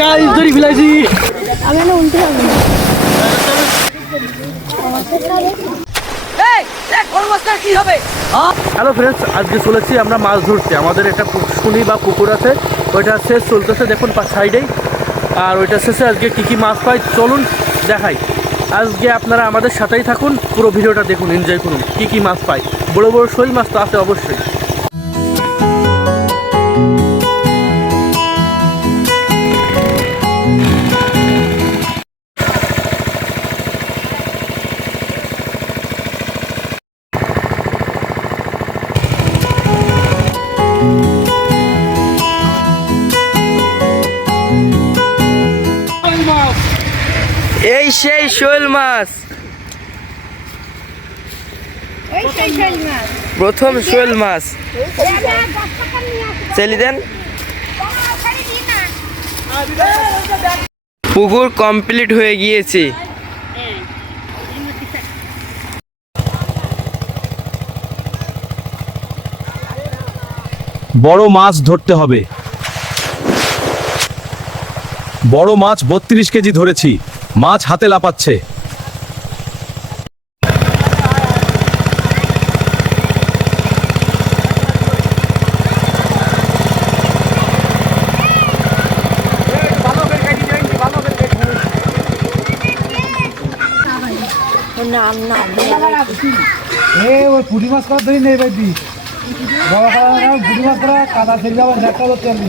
Guys ধরি ফেলাইছি। আমি না উল্টে যাবো। হ্যালো ফ্রেন্ডস, আজকে চলেছি আমরা মাছ ধরতে। আমাদের একটা পুকুর বা পুকুর আছে, ওইটা শেষ চলতেছে দেখুন সাইডেই। আর ওইটা শেষে আজকে কী কী মাছ পাই চলুন দেখাই। আজকে আপনারা আমাদের সাথেই থাকুন, পুরো ভিডিওটা দেখুন, এনজয় করুন। কী কী মাছ পাই, বড় বড় শোল মাছ তো আছে অবশ্যই। এই সেই শোল মাছ, প্রথম শোল মাছ। চেলি দেন। পুকুর কমপ্লিট হয়ে গিয়েছে। বড় মাছ ধরতে হবে। বড় মাছ 32 কেজি ধরেছি। মাছ হাতে লাপাচ্ছে। ওই পুঁটি মাছ করা ধরি নেই ভাই বড় করা পুঁটি মাছ করা কাদা ছেড়ে যাবার দেখা করতে পারবি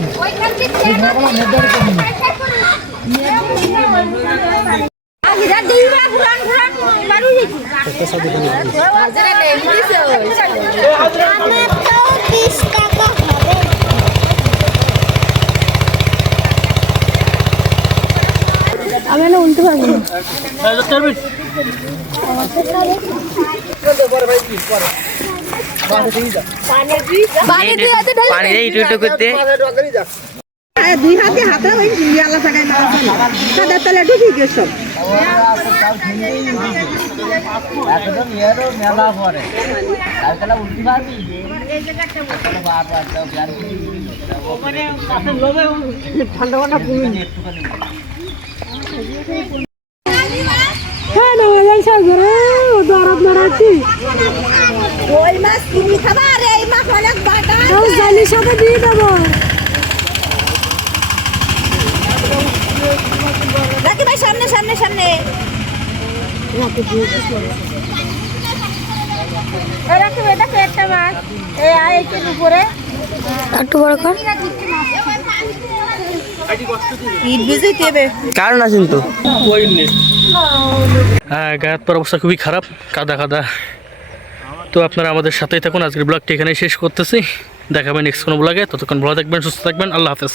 আমি না উল্টে পারবো না। পানিতে ইটু ইটু করতে দুই হাতে হাতে ওই আল্লাহ থাকায় না কাদার তলে ঢুকে গেছে সব। ওই মাছ তুমি খাবা আর এই মাছ অনেক বাটা জালির সাথে দিয়ে দেবো। রাখি ভাই সামনে সামনে সামনে রাখি ভাই, দেখো একটা মাছ এই আইটের উপরে একটু বড় কর। ইট ভিজে দেবে কারণ আছেন তো। হ্যাঁ, গায়ের পর অবস্থা খুবই খারাপ, কাদা কাদা। তো আপনারা আমাদের সাথেই থাকুন। আজকের ব্লগটি এখানেই শেষ করতেছি। দেখাবেন নেক্সট কোনো ব্লগে। ততক্ষণ ভালো থাকবেন, সুস্থ থাকবেন। আল্লাহ হাফেজ।